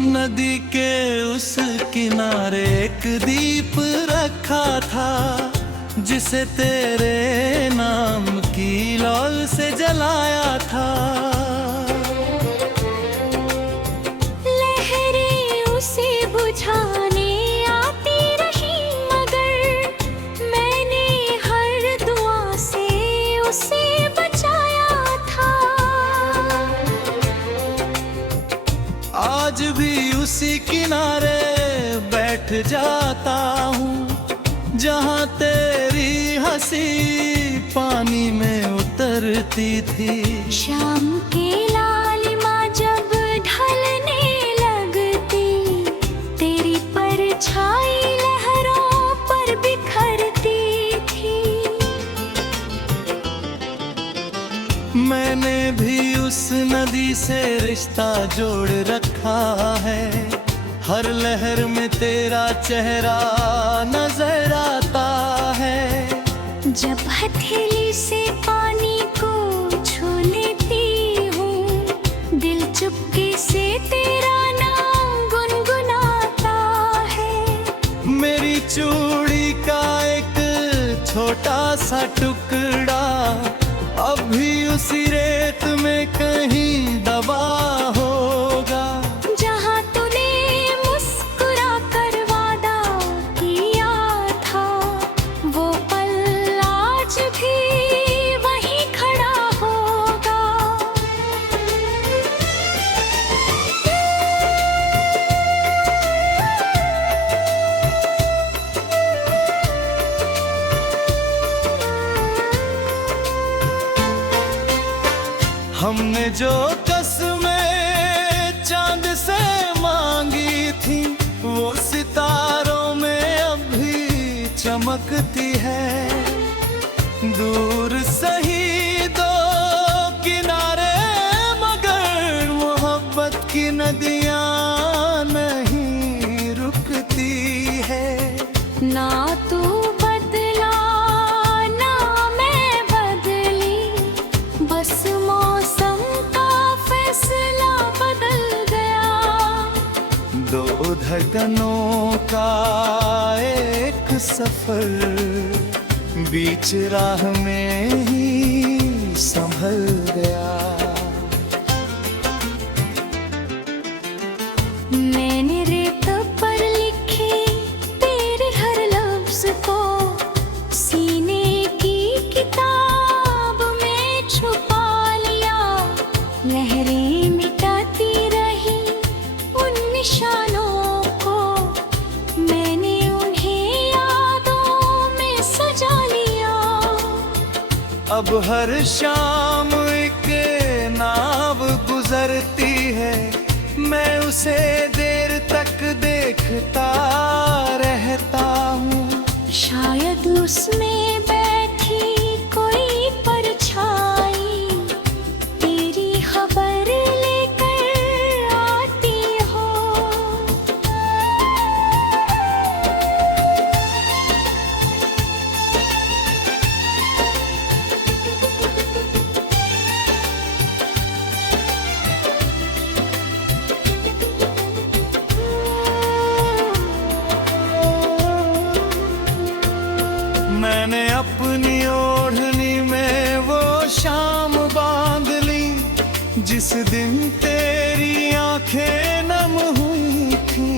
नदी के उस किनारे एक दीप रखा था, जिसे तेरे नाम की लौ से जलाया था। लहरें उसे बुझाने आती रही, मगर मैंने हर दुआ से उसे बचाया था। आज भी उसी किनारे बैठ जाता हूँ, जहाँ तेरी हंसी पानी में उतरती थी। शाम के लालिमा जब ढलने लगती, तेरी परछाई लहरों पर बिखरती थी। मैंने भी उस नदी से रिश्ता जोड़ रखा है, हर लहर में तेरा चेहरा नजर आता है। जब हथेली से पानी को छू लेती हूँ, दिल चुपके से तेरा नाम गुनगुनाता है। मेरी चूड़ी का एक छोटा सा टुकड़ा अब भी उसी रेत में कहीं दबा होगा, जहाँ तूने मुस्कुरा कर वादा किया था, वो पल आज भी वहीं खड़ा होगा। हमने जो कसमें चांद से मांगी थी, वो सितारों में अब भी चमकती है। दूर सही दो किनारे, मगर मोहब्बत की नदियाँ नहीं रुकती है। ना तू बदला ना मैं बदली, बस मौसम का फैसला बदल गया। दो धड़कनों का एक सफर बीच राह में ही संभल गया। मैंने रेत पर लिखे तेरे हर लफ्ज को सीने की किताब में छुपा लिया। लहरें मिटाती रही उन निशानों को, मैंने उन्हें यादों में सजा लिया। अब हर शाम एक नाव गुजरती है, मैं उसे देर तक देखता रहता हूँ। शायद उसमें बैठी कोई परछाई तेरी खबर लेकर आती हो। मैंने अपनी ओढ़नी में वो शाम बांध ली, जिस दिन तेरी आंखें नम हुई थी।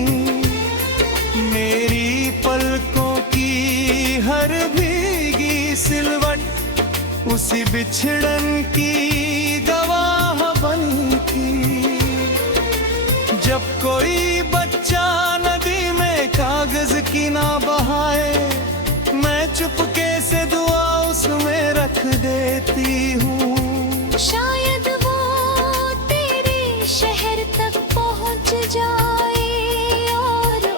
मेरी पलकों की हर भीगी सिलवट उसी बिछड़न की गवाह बनी थी। जब कोई बच्चा नदी में कागज की ना बहाए, मैं चुपके से दुआ उसमें रख देती हूँ। शायद वो तेरे शहर तक पहुँच जाए और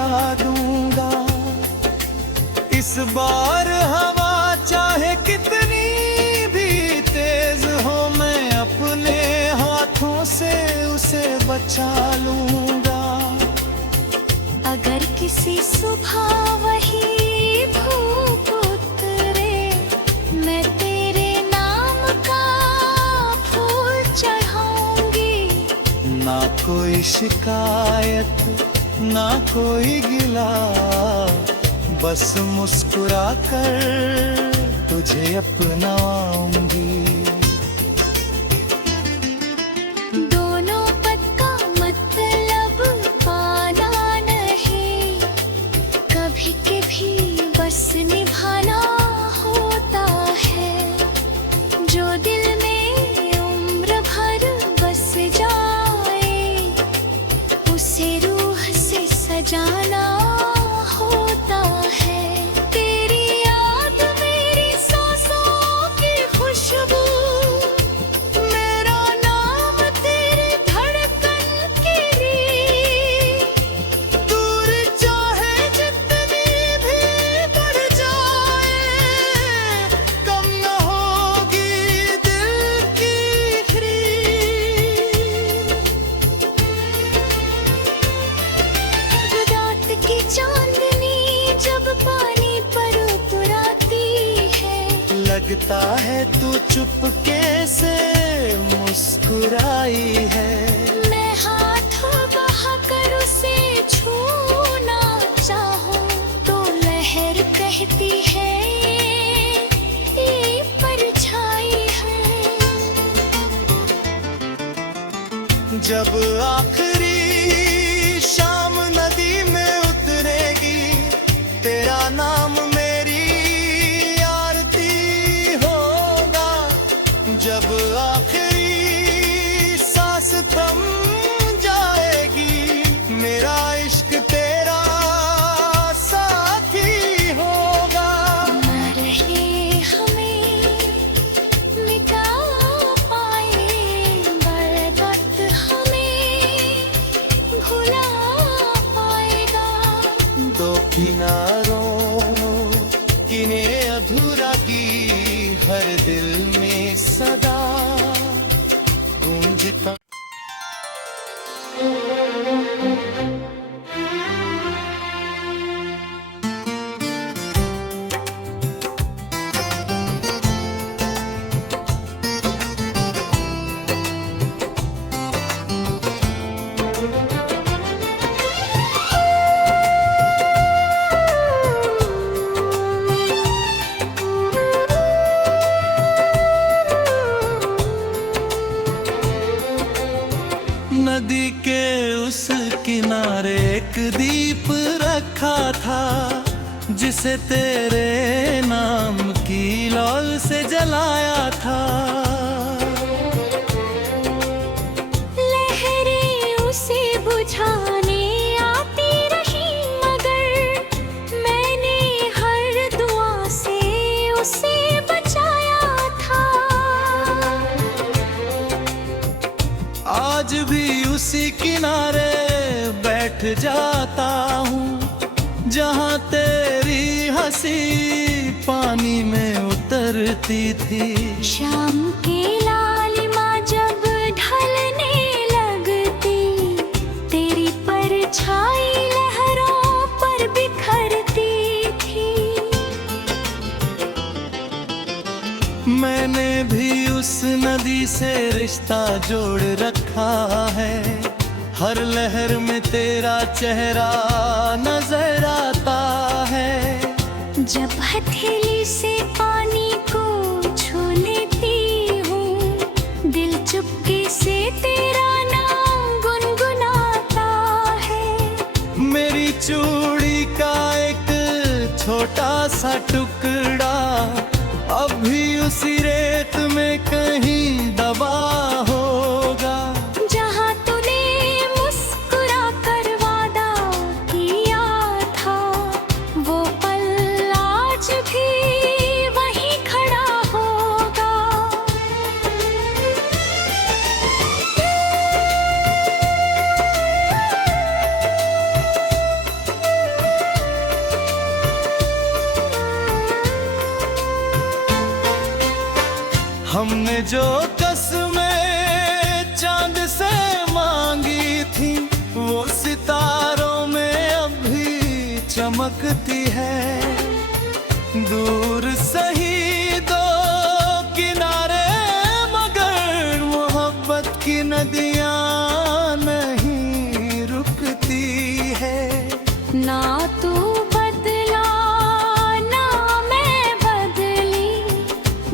पिला दूंगा। इस बार हवा चाहे कितनी भी तेज हो, मैं अपने हाथों से उसे बचा लूंगा। अगर किसी सुबह वही धूप उतरे, मैं तेरे नाम का फूल चढ़ाऊंगी। ना कोई शिकायत ना कोई गिला, बस मुस्कुरा कर तुझे अपनाऊंगी। दोनों पद का मतलब पाना नहीं, कभी कभी बस निभाना होता है। जो दिल में उम्र भर बस जाए, उसे रूह से सजाना होता है। तेरी याद मेरी सांसों की खुशबू, मेरा नाम तेरी धड़कन की रीत। दूर चाहे जितनी भी बढ़ जाए, कम न होगी दिल की ख्रीद। रात की चांदनी जब पानी पर उतराती है, लगता है तू चुपके से मुस्कुराई है। मैं हाथ बहाकर उसे छूना चाहूं, तो लहर कहती है ये परछाई है। जब आखिरी शाम नदी में उतरेगी, तेरा नाम मेरी आरती होगा। जब आखिरी सांस थम जाएगी, मेरा इश्क तेरा साथी होगा। न रहे हमें मिटा पाए, बर्बाद हमें भुला पाएगा। दो किनारों किने अधूरा की हर दिल में सदा गूंजता। नदी के उस किनारे एक दीप रखा था, जिसे तेरे नाम की लौ से जलाया था। लहरें उसे बुझाने आती रही, मगर मैंने हर दुआ से उसे बचाया था। आज भी उसी किनारे बैठ जाता हूँ, जहाँ तेरी हंसी पानी में उतरती थी। शाम की लालिमा जब ढलने लगती, तेरी परछाई लहरों पर बिखरती थी। मैंने भी उस नदी से रिश्ता जोड़ रखा है, हर लहर में तेरा चेहरा नजर आता है। जब हथेली से पानी को छू लेती हूँ, दिल चुपके से तेरा नाम गुनगुनाता है। मेरी चूड़ी का एक छोटा सा टुकड़ा अब भी उसी रेत में कहीं दबा होगा। जहाँ तूने मुस्कुरा कर वादा किया था, वो पल आज भी वहीं खड़ा होगा। जो कसमें चांद से मांगी थी वो सितारों में अब भी चमकती है। दूर सही दो किनारे मगर मोहब्बत की नदियां नहीं रुकती है। ना तू बदला ना मैं बदली,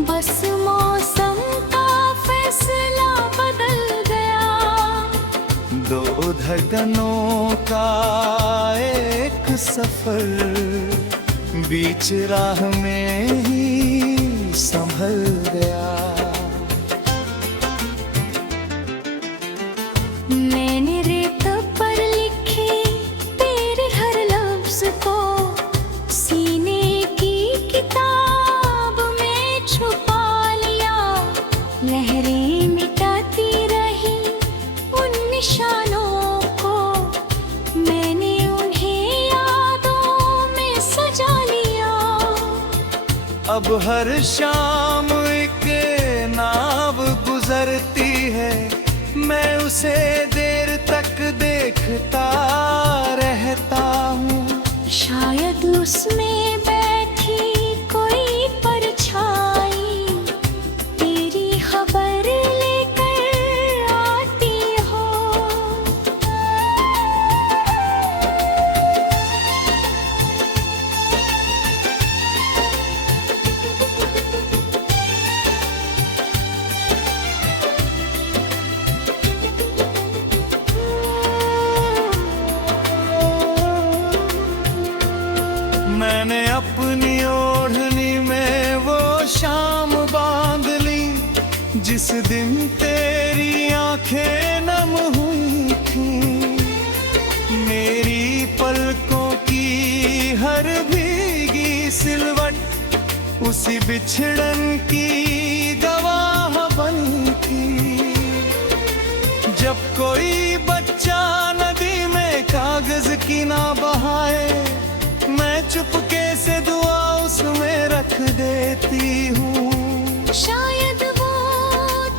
बस मौसम का फैसला बदल गया। दो धड़कनों का एक सफर बीच राह में ही संभल गया। मैंने रेत पर लिखे तेरे हर लफ्ज को सीने की किताब में छुपा लिया। लहरें मिटाती रही उन निशानों को, मैंने उन्हें यादों में सजा लिया। अब हर शाम एक नाव गुजरती है, मैं उसे देर तक देखता रहता हूँ। शायद उसमें बैठी कोई परछाई तेरी खबर लेकर आती हो। मैंने अपनी ओढ़नी में वो शाम बांध ली जिस दिन तेरी आंखें नम हुई थी। मेरी पलकों की हर भीगी सिलवट उसी बिछड़न की गवाह बनी थी। जब कोई बच्चा नदी में कागज की ना बहाए, मैं चुपके से दुआ उसमें रख देती हूँ। शायद वो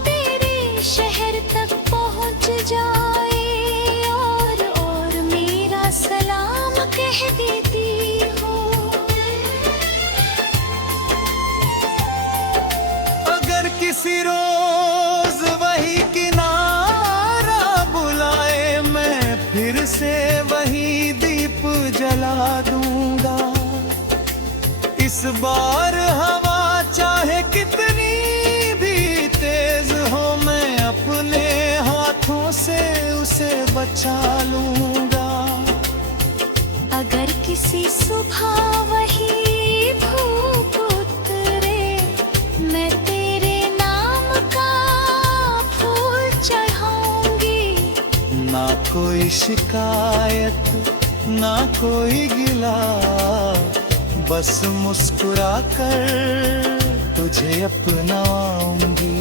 तेरे शहर तक पहुँच जाए और मेरा सलाम कह देती हूँ। अगर किसी रोज वही किनारा बुलाए, मैं फिर से वही दीप जला दूंगा। इस बार हवा चाहे कितनी भी तेज हो, मैं अपने हाथों से उसे बचा लूंगा। अगर किसी सुबह वही धूप उतरे, मैं तेरे नाम का फूल चढ़ाऊंगी। ना कोई शिकायत ना कोई गिला, बस मुस्कुरा कर तुझे अपनाऊंगी।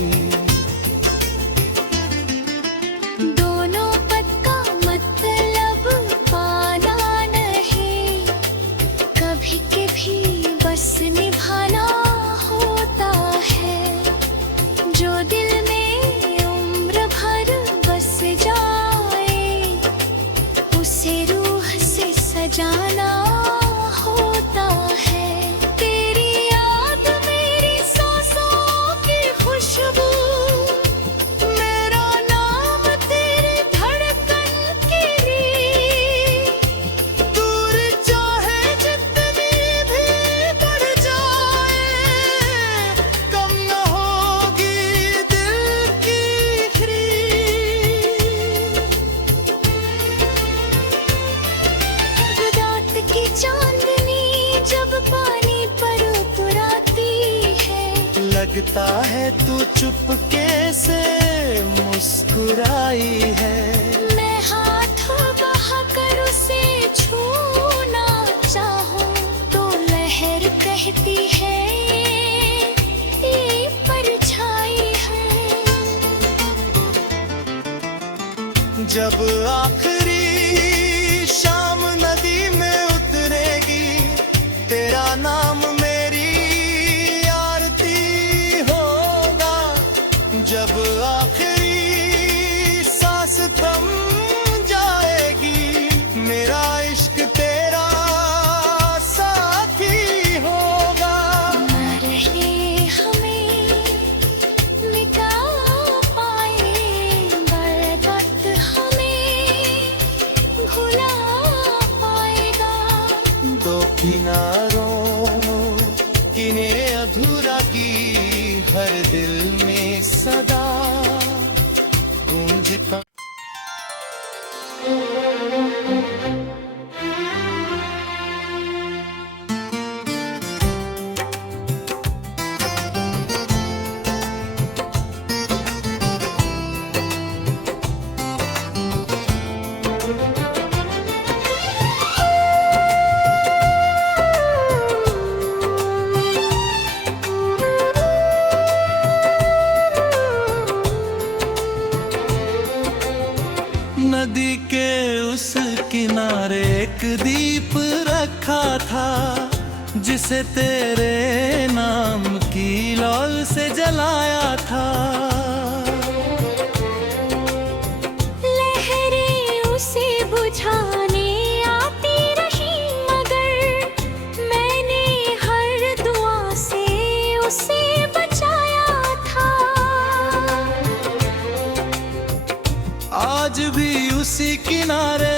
दोनों पद का मतलब पाना नहीं, कभी कभी बस निभाना होता है। जो दिल में उम्र भर बस जाए, उसे रूह से सजाना होता है। तेरी याद मेरी सांसों की खुशबू, मेरा नाम तेरी धड़कन की रीत। दूर चाहे जितनी भी बढ़ जाए, कम न होगी दिल की ख्रीद। रात की चांदनी जब पानी पर उतराती है, लगता है तू चुपके से मुस्कुराई है। मैं हाथ बहाकर उसे छूना चाहूं तो लहर कहती है ये परछाई है। जब आखिरी शाम नदी में उतरेगी, तेरा नाम मेरी आरती होगा। नदी के उस किनारे एक दीप रखा था, जिसे तेरे नाम की लौ से जलाया था। लहरें उसे बुझाने आती रही, मगर मैंने हर दुआ से उसे बचाया था। आज भी उसी किनारे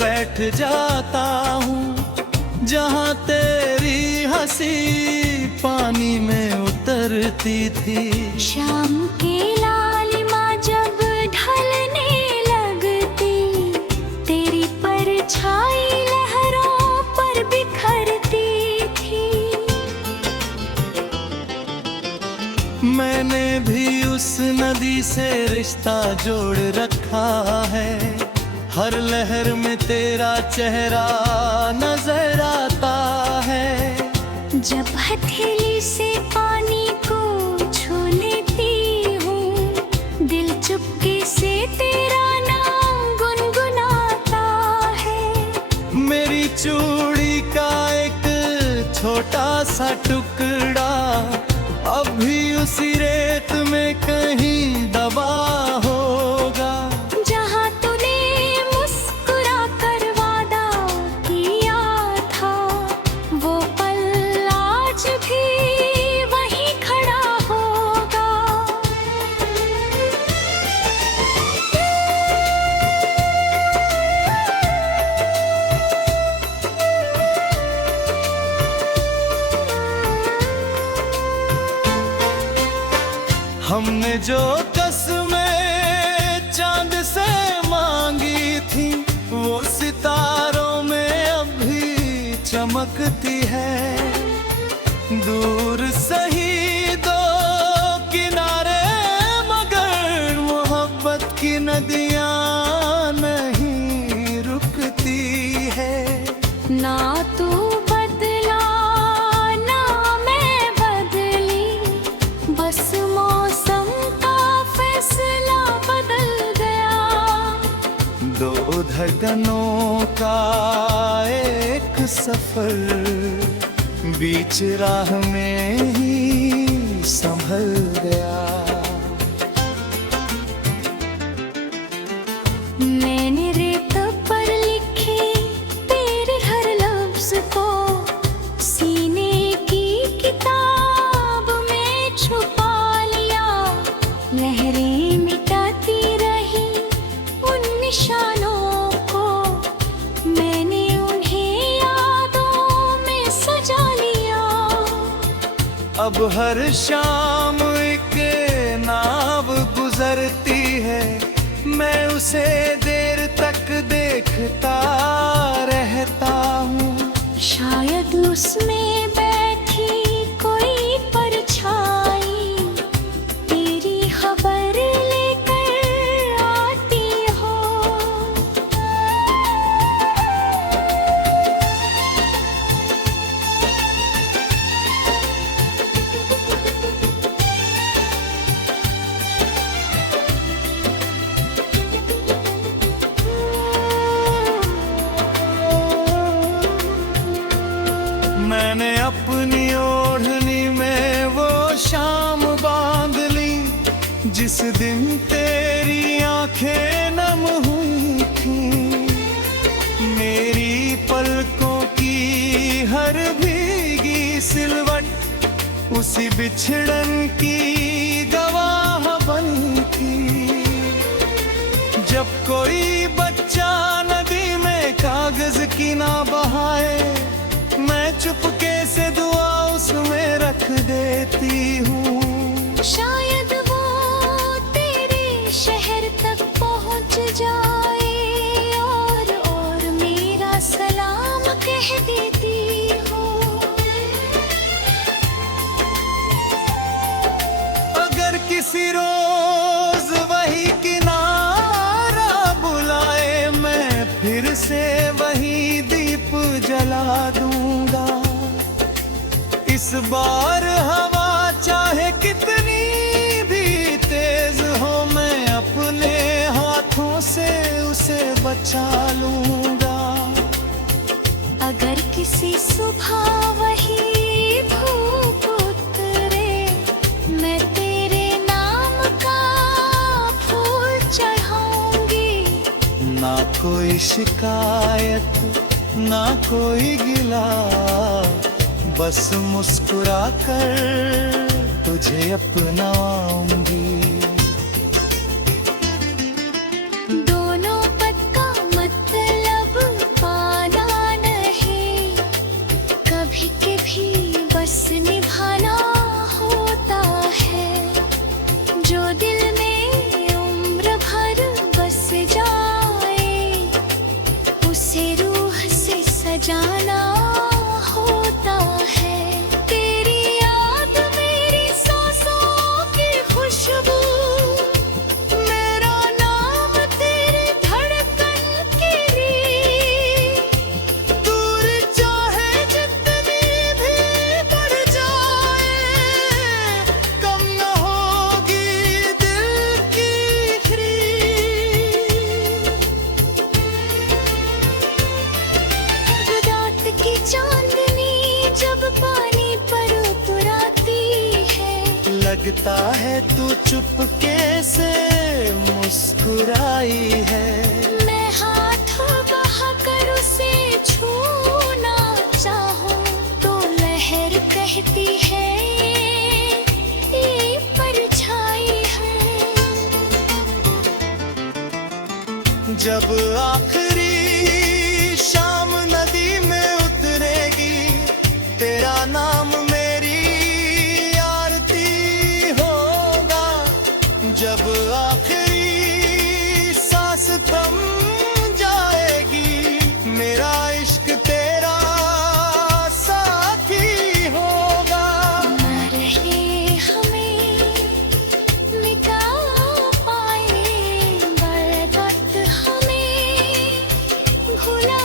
बैठ जाता हूँ, जहाँ तेरी हंसी पानी में उतरती थी। शाम की लालिमा जब ढलने लगती, तेरी परछाई लहरों पर बिखरती थी। मैंने भी उस नदी से रिश्ता जोड़ रखा है, हर लहर में तेरा चेहरा नजर आता है। जब हथेली से पानी को छू लेती हूँ, दिल चुपके से तेरा नाम गुनगुनाता है। मेरी चूड़ी का एक छोटा सा टुकड़ा अब भी उसी रेत में कहीं दबा होगा, जहाँ तूने मुस्कुरा कर वादा किया था, वो पल आज भी वहीं खड़ा होगा। हमने जो कसमें चांद से मांगी थी, वो सितारों में अब भी चमकती है। दूर सही दो किनारे, मगर मोहब्बत की नदियाँ नहीं रुकती है। ना तू बदला ना मैं बदली, बस मौसम का फैसला बदल गया। दो धड़कनों का एक सफर बीच राह में ही संभल गया। मैंने रेत पर लिखे तेरे हर लफ्ज को सीने की किताब में छुपा लिया। लहरें मिटाती रही उन निशानों को, मैंने उन्हें यादों में सजा लिया। अब हर शाम एक नाव गुजरती है, मैं उसे देर तक देखता रहता हूँ। शायद उसमें बैठी कोई परछाई तेरी खबर लेकर आती हो। मैंने अपनी ओढ़नी में वो शाम बांध ली, जिस दिन तेरी आंखें नम हुई थी। मेरी पलकों की हर भीगी सिलवट उसी बिछड़न की गवाह बनी थी। जब कोई बच्चा नदी में कागज की ना बहाए, मैं चुपके से दुआ उसमें रख देती हूँ। शायद वो तेरे शहर तक पहुँच जाए पिला दूंगा। इस बार हवा चाहे कितनी भी तेज हो, मैं अपने हाथों से उसे बचा लूंगा। अगर किसी सुबह वही धूप उतरे, मैं तेरे नाम का फूल चढ़ाऊंगी। ना कोई शिकायत ना कोई गिला, बस मुस्कुरा कर तुझे अपनाऊंगी। दोनों पद का मतलब पाना नहीं, कभी कभी बस निभाना होता है। जो दिल में उम्र भर बस जाए, उसे रूह से सजाना होता है। तेरी याद मेरी सांसों की खुशबू, मेरा नाम तेरी धड़कन की रीत। दूर चाहे जितनी भी बढ़ जाए, कम न होगी दिल की ख्रीद। रात की चांदनी जब पानी पर उतराती है, लगता है तू चुपके से मुस्कुराई है। मैं हाथ बहाकर उसे छूना चाहूं, तो लहर कहती है ये परछाई है। जब आखिरी शाम नदी में उतरेगी, तेरा नाम मेरी आरती होगा। जब आखिरी सांस थम जाएगी, मेरा इश्क तेरा साथी होगा। न रहे हमें मिटा पाए, वक्त हमें भुला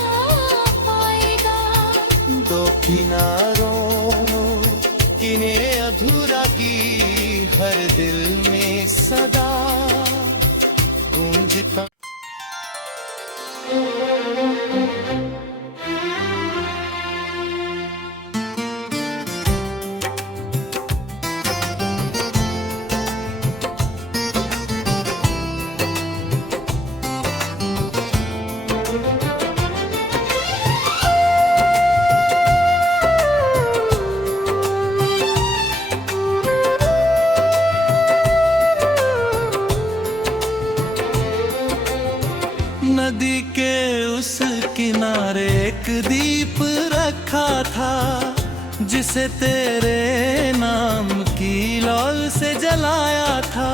पाएगा। दो किनारों किने अधूरा की हर दिल में सदा गूंजता। नदी के उस किनारे एक दीप रखा था, जिसे तेरे नाम की लौ से जलाया था।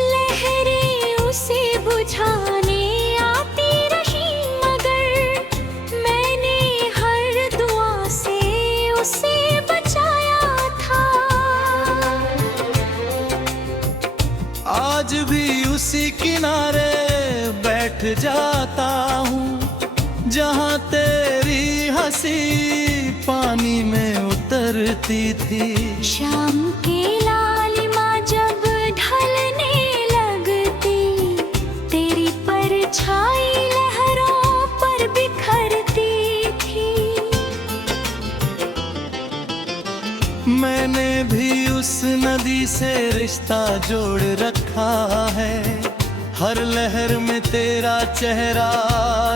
लहरें उसे बुझाने आती रही, मगर मैंने हर दुआ से उसे बचाया था। आज भी उसी किनारे बैठ जाता हूँ, जहाँ तेरी हंसी पानी में उतरती थी। शाम की लालिमा जब ढलने लगती, तेरी परछाई लहरों पर बिखरती थी। मैंने भी उस नदी से रिश्ता जोड़ रखा है, हर लहर में तेरा चेहरा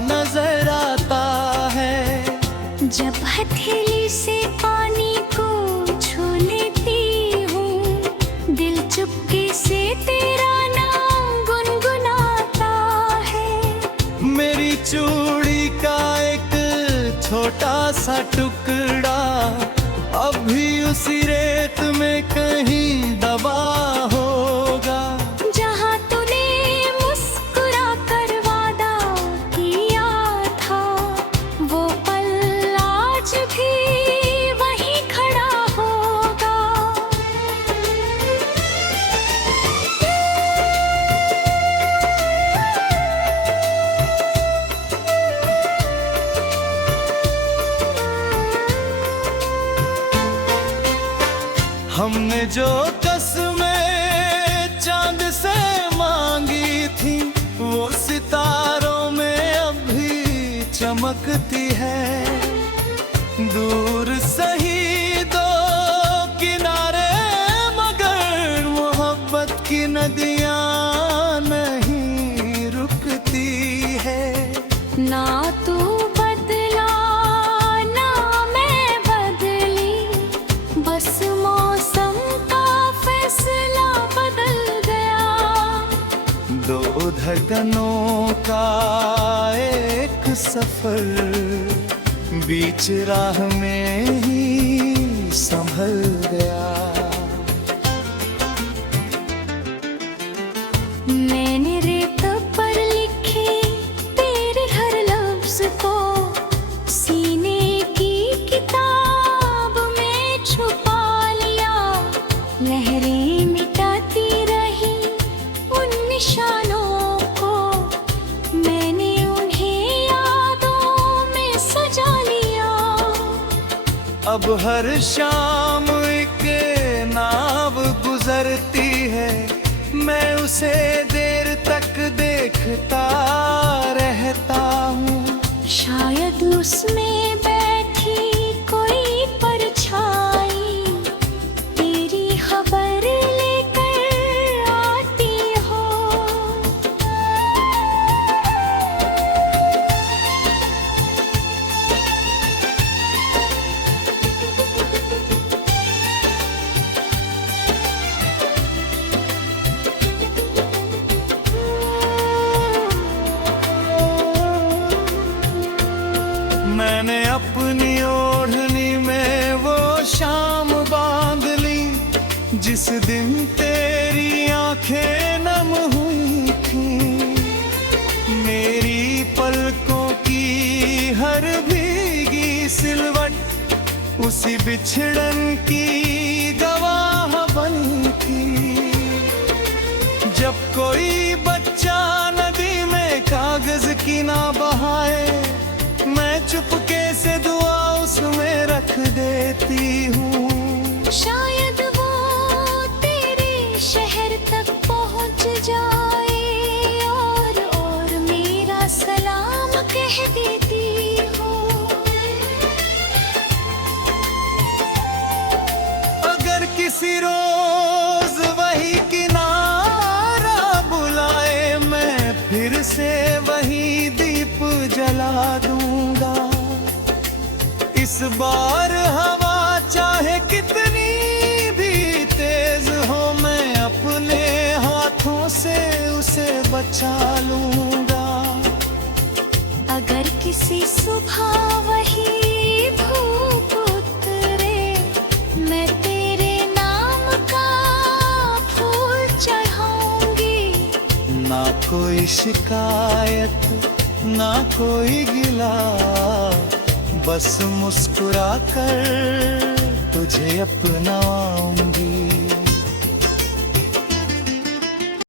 नजर आता है। जब हथेली से पानी को छू लेती हूँ, दिल चुपके से तेरा नाम गुनगुनाता है। मेरी चूड़ी का एक छोटा सा टुकड़ा अब भी उसी रेत में कहीं दबा होगा। जहाँ तूने मुस्कुरा कर वादा किया था, वो पल आज भी वहीं खड़ा होगा। जो कसमें चांद से मांगी थी वो सितारों में अब भी चमकती है। दूर सही दो किनारे मगर मोहब्बत की नदियाँ नहीं रुकती है। ना तू बदला ना मैं बदली, बस मौसम का फैसला बदल गया। दो धड़कनों का एक सफर बीच राह में ही संभल गया। मैंने रेत पर लिखे तेरे हर लफ्ज को सीने की किताब में छुपा लिया। लहरें मिटाती रही उन निशानों को, मैंने उन्हें यादों में सजा लिया। अब हर शाम एक नाव गुजरती है, मैं उसे देर तक देखता रहता हूँ। शायद उसमें बैठी कोई परछाई तेरी खबर लेकर आती हो। मैंने अपनी ओढ़नी में वो शाम बांध ली जिस दिन तेरी आंखें नम हुई थी। मेरी पलकों की हर भीगी सिलवट उसी बिछड़न की गवाह बनी थी। जब कोई बच्चा नदी में कागज की ना बहाए, मैं चुपके से दुआ उसमें रख देती हूँ। शायद वो तेरे शहर तक पहुँच जाए और मेरा सलाम कह देती हूँ। अगर किसी रोज वही किनारा बुलाए, मैं फिर से वही दीप जला दूंगा। इस बार हवा चाहे कितनी भी तेज हो, मैं अपने हाथों से उसे बचा लूंगा। अगर किसी सुबह वही धूप उतरे, मैं तेरे नाम का फूल चढ़ाऊंगी। ना कोई शिकायत ना कोई गिला, बस मुस्कुरा कर तुझे अपनाऊंगी।